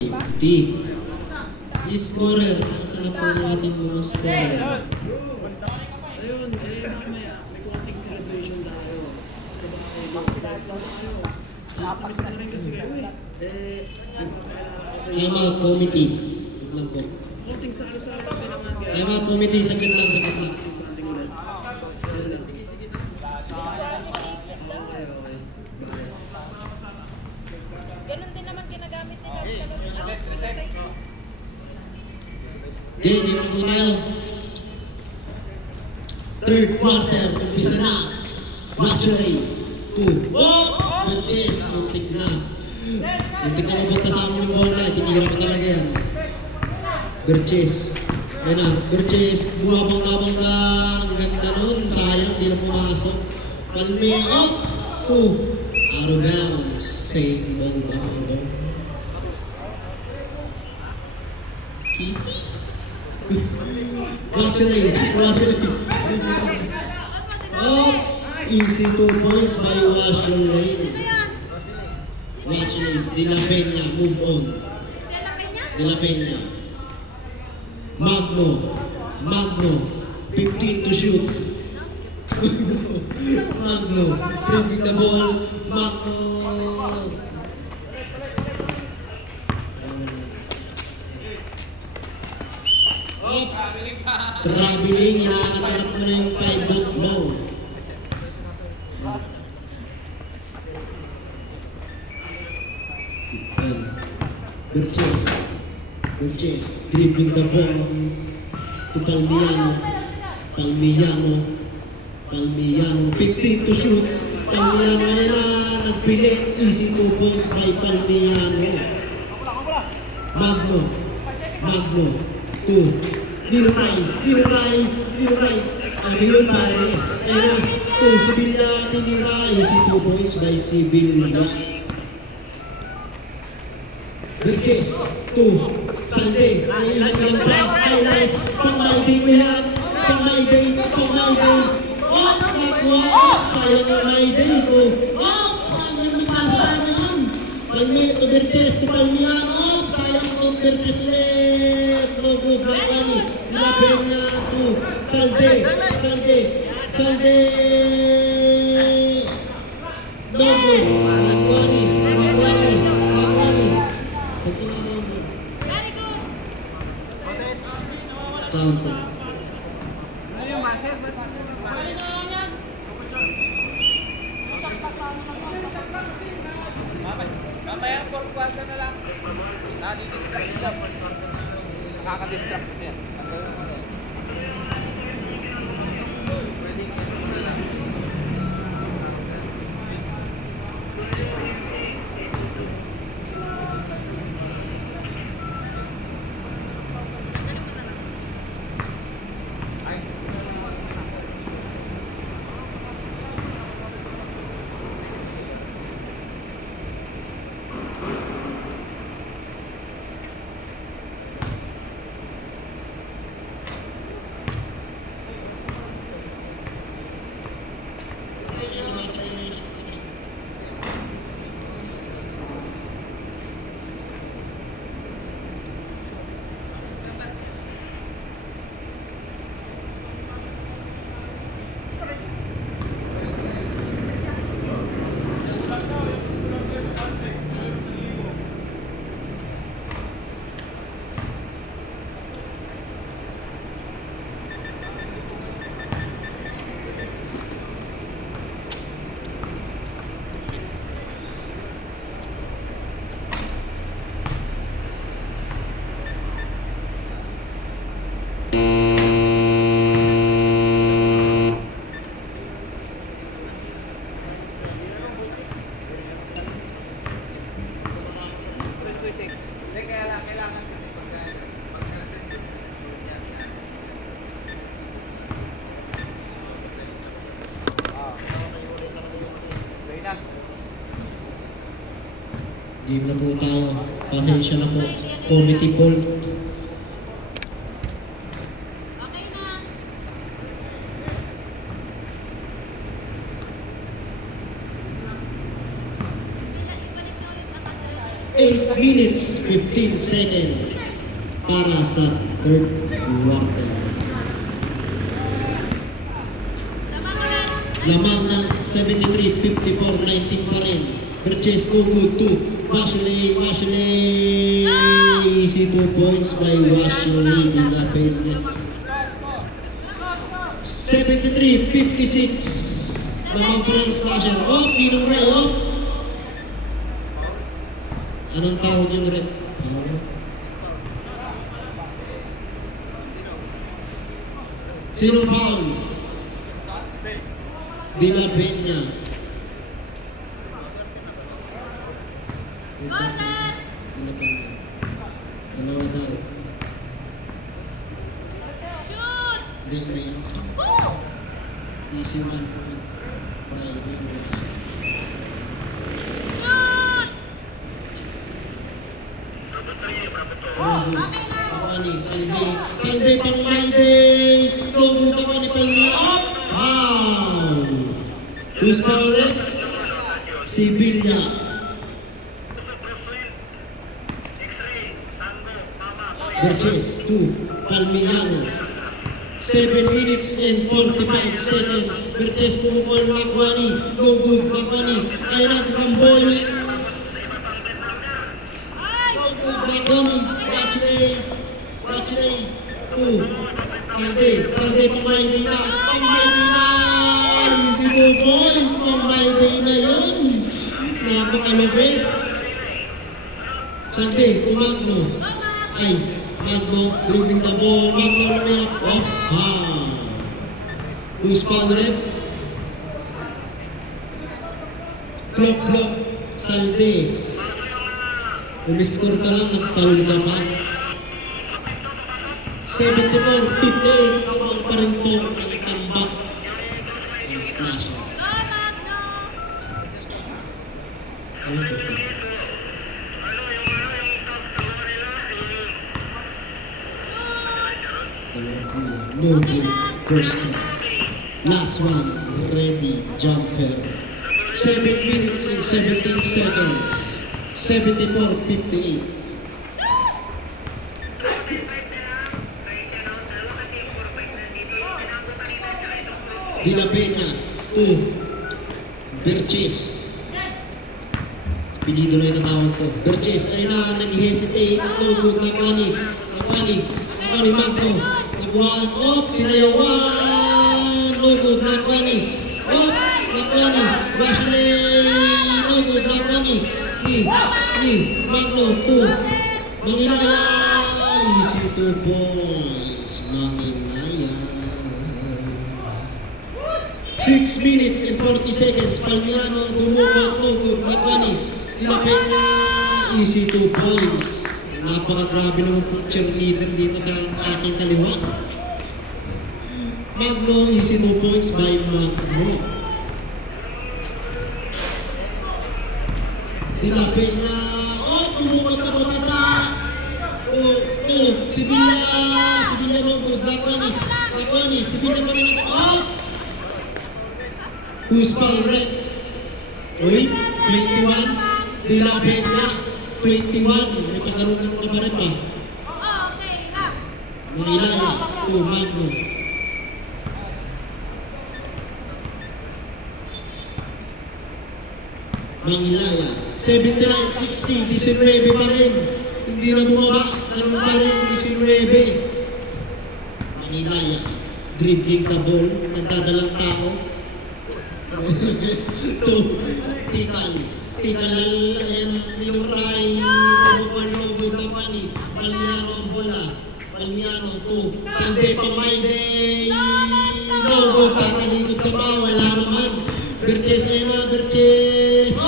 50. Scorer. Saan na po ang ating mga scorer? Ayun, mamaya, may konting celebration tayo. Sa bahay mo. Tapos na rin kasi kayo Time out committee. Wait lang po. Konting salo-salo pa naman. Time out committee. Saglit lang, saglit lang. Ganun din naman ginagamit nila. Okay, game na po tayo. Third quarter, umpisa na. Matchay. 2. Oh! Matches, muntik na. Muntik na mapunta sa amin yung bola. Titira pa talaga yan. Berches. Ayan na, Berches. Bumabangga-bangga. Ang ganda nun. Sayang, hindi na pumasok. Palmeo. 2. Out of bounds. Save ball ba? Kifi. Matchay. Oh! Easy 2 points by Washley. Washley, De La Peña, move on. De La Peña. Magno, 15 to shoot. Magno, dribbling the ball. Magno. Oh, traveling, inaangat-angat mo na yung pivot mo. Berches, dribbling the ball to Palmiano, 15 to shoot. Palmiano na nagpili, easy 2 points by Palmiano. Magno, 2. Ninuray. Ano yun pare? Ayun na, 2, Sibilla tinira, easy 2 points by Sibilla. Berches, 2. Sunday, highlights, pang my day mo yan, pang my day. Oh, nakuha, sayang ang my day ko. Oh, ang yung nagpasa naman. Palmito, Berches, to Palmiano, sayang itong Berches ulit. No good, Bakani, De La Peña, 2. Salde. No good, Bakani. Counter. Mamaya, 4 quarter na lang. Nadi-distract sila. Nakaka-distract kasi yan. Game na po tayo. Pasensya na po. Committee poll. Okay na. 8 minutes 15 seconds para sa third quarter. Lamang ng 73-54-19 pa rin. Berches no good to Washley. Easy 2 points by Washley de la Peña. 73-56. Lamang pa rin ang slasher. Ninong Ray, Anong tawag yung rep? Sino foul? De la Peña. De la Peña. Dalawa daw. Hindi. Easy 1 point. Salde pang Friday. Lobo tawa ni Palmian. Who's foul rep? Si Villa. Berches 2, Palmiano. 7 minutes and 45 seconds. Berches pumukol na Kwani. No good na Kwani. Ay nagkamboy ulit. No good na Kwani. Watchley 2. Salde pang-Friday na. Easy 2 points. Pang-Friday na yun. Napakalupit. Salde, Magno. Ay, Magno, dribbling the ball. Magno lumayap. Who's foul rep? Clock. Salde. Umiscore ka lang, nagpaul ka pa. 74-58. Tawag pa rin po ng tambak. And slasher. No good. First time. Last one. Ready. Jumper. 7 minutes and 17 seconds. 74-58. De la Peña 2. Berches. Pilido na yung tatawag ko. Berches ay na nag-hesitate. No good. Nakwani Magno. Nakuhaan. Sinayawan. No good. Nakwani. Washley. No good. Nakwani. Magno 2. Mangilaya. Easy 2 points. Mangilaya. 6 minutes and 40 seconds. Palmiano, dumukot, no good. Nakwani. De la Peña. Easy 2 points. Napakagrabe naman pong cheerleader dito sa aking kaliwa. Magno, easy 2 points by Magno. De la Peña. Dumukot na Butata. 2. Si Villa no good. Nakwani. Si Villa pa rin ako. Who's foul rep? 21. De la Peña. 21. May pagkarungan ka pa rin pa. Okay lang. Mangilaya. 2. Magno. Mangilaya. 79-60. 19 pa rin. Hindi na bumaba. Ganun pa rin. 19. Mangilaya. Dribbling the ball. Nagdadalang tao. 2. Tikal. Ayan. Ninong Ray. Tumukol no good na Kwani. Palmiano ang bola. Palmiano 2. Salde pang-Friday. No good. Tatalikod ka pa. Wala naman. Berches ayun na. Berches.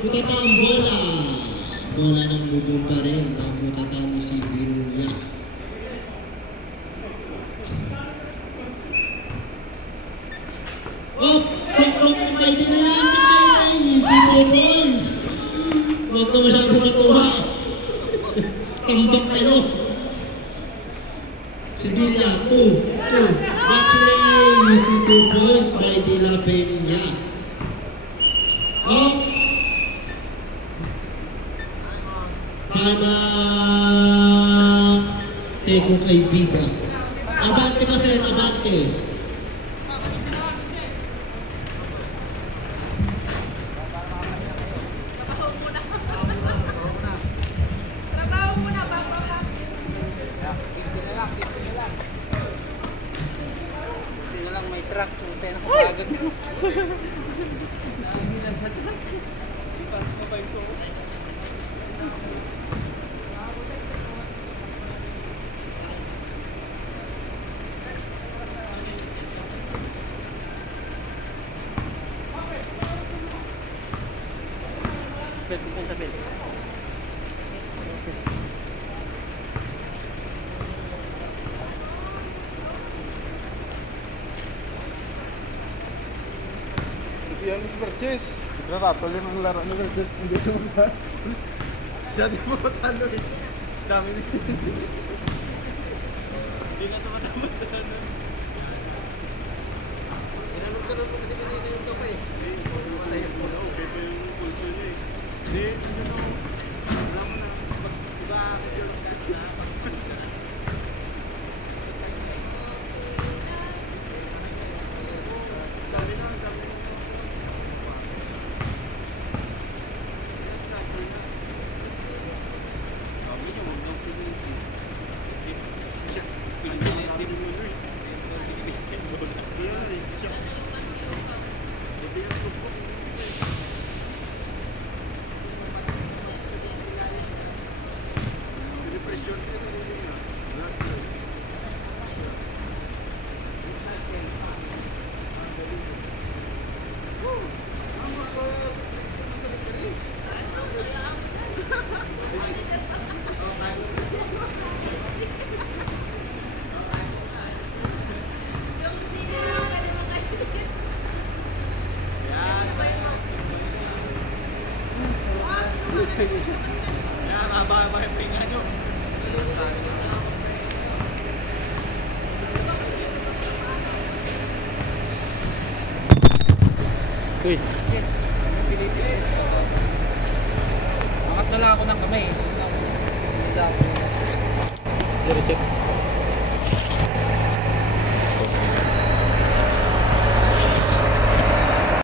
Butata ang bola. Bola ng bubon pa rin. Ang Butata ni si Villa. Clock ng Friday na yan. Easy 2 points. Huwag ka masyado matuwa. Tambak kayo. Si Villa, 2. Actually, easy 2 points by De La Peña. time kong kaibigan. Abante pa sir, abante. Trabaho muna, bago ka. Hindi na lang may truck. Tayo nakapagod na. Yan si Berches. Naratol yun ang laro ni Berches. Hindi naman ba? Siya di mo matalo eh. Dami na. Hindi na tumatama sa ano. Inanong ka naman kasi kanina yung kapay. Wala yung pula. Okay pa yung pulso niya eh. Hindi, ano na. Wala mo na. Iba kasi yung dami na. Yan, haba yung pinga nyo. Uy. Yes. Pilipinas ko to. Angat na lang ako ng kamay. Hindi ako. Reset.